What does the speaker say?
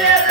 Yeah.